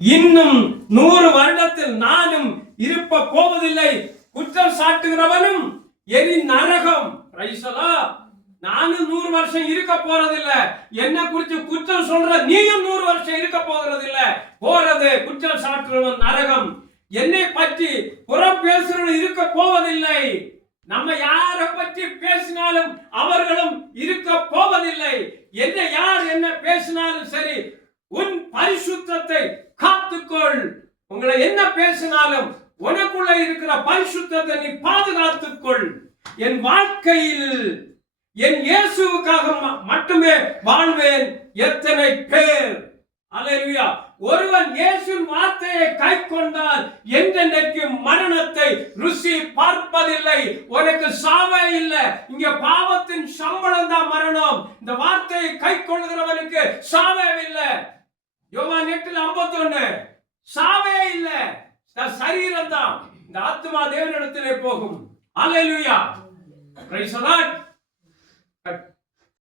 இன்னும் 100 வருடத்தில் நானும் இருப்ப போவதில்லை. குற்றம் சாட்டுகிறவனும் எரி நரகம். நானும் 100 வருஷம் இருக்க போறதில்ல. என்ன குறித்து குற்றம் சொல்ற நீயும் 100 வருஷம் இருக்க போகிறதில்ல. போறது குற்றம் சாட்டுறவன் நரகம். என்னை பற்றி புறம் பேசுறவன் இருக்க போவதில்லை. நம்ம யார பற்றி பேசினாலும் அவர்களும் இருக்க போவதில்லை. என்ன யார் என்ன பேசினாலும் சரி, உன் பரிசுத்தத்தை காத்துக்கொள். உங்களை என்ன பேசினாலும் உனக்குள்ள இருக்கிற பரிசுத்தத்தை நீ பாதுகாத்துக்கொள். என் வாழ்க்கையில் என் இயேசுவுக்காக மட்டுமே வாழ்வேன். எத்தனை பேர் அல்லேலூயா. ஒருவன் இயேசுவின் வார்த்தையை கைக்கொண்டால் என்றென்றைக்கு மரணத்தை ருசி பார்ப்பதில்லை. உனக்கு சாவே இல்லை. இங்க பாவத்தின் சம்பளம் தான் மரணம். இந்த வார்த்தையை கைக்கொள்கிறவனுக்கு சாவே இல்லை. யோவான் 8:51 சாவே இல்லை. சரீரம் தான். இந்த ஆத்மா தேவனிடத்திலே போகும். அல்லேலூயா. Praise the Lord.